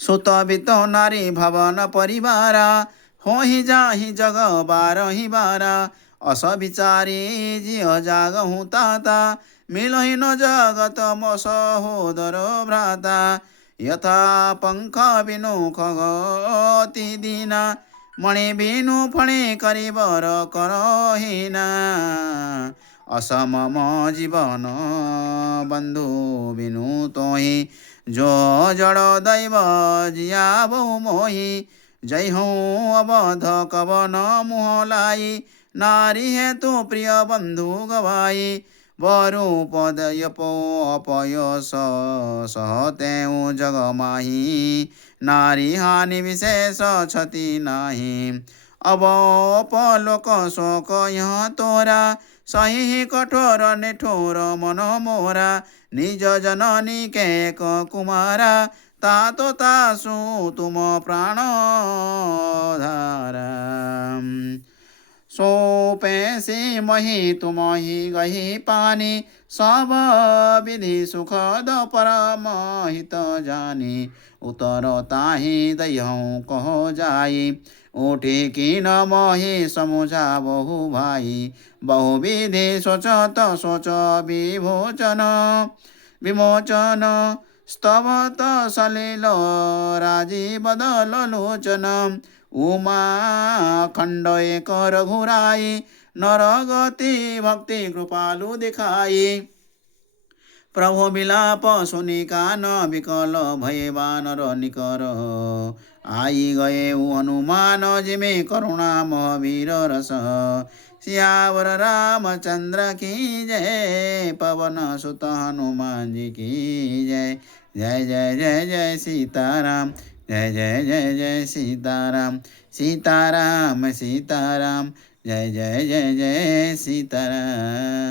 सुत बित नारी भवन परिवार होहि जाहि जग बारहि बार अस विचारी जिय जागहु ताता मिलहि न जगत म सहोदर भ्राता यथा पंख बिनु खगति दीना मणि बिनु फणे करिबर करहिना असम म जीवन बंधु बिनु तोहि जो जड़ दैव जियाबो मोहि जय हूँ अवध कवन मुहलाई नारी है तू प्रिय बंधु गवाई बरु पदयपो अपयस सहते जग माही नारी हानि विशेष क्षति नाही अब पलोक शोक यहाँ तोरा सही कठोर निठोर मन मोरा निज जननी के कुमारा तातो तासु तुम प्राण धारा सोपेसी मही तुम ही गही पानी सब विधि सुखद परम हित जानी उतर ताही दयहूँ कहो जाई उठी किन मही समुझा बहु भाई बहु विधि सोचत सोच विभोचन विमोचन स्तवत सलिल राजी बदल लोचन उमा खंड एक रघुराई नरगति भक्ति कृपालु दिखाई प्रभु विलाप सुनि कान विकल भय बानर निकर आई गए हनुमान जिमे करुणा महावीर रस सियावर रामचंद्र की जय पवन सुत हनुमान जी की जय जय जय जय जय सीताराम जय जय जय जय सीताराम सीताराम सीताराम जय जय जय जय सीताराम।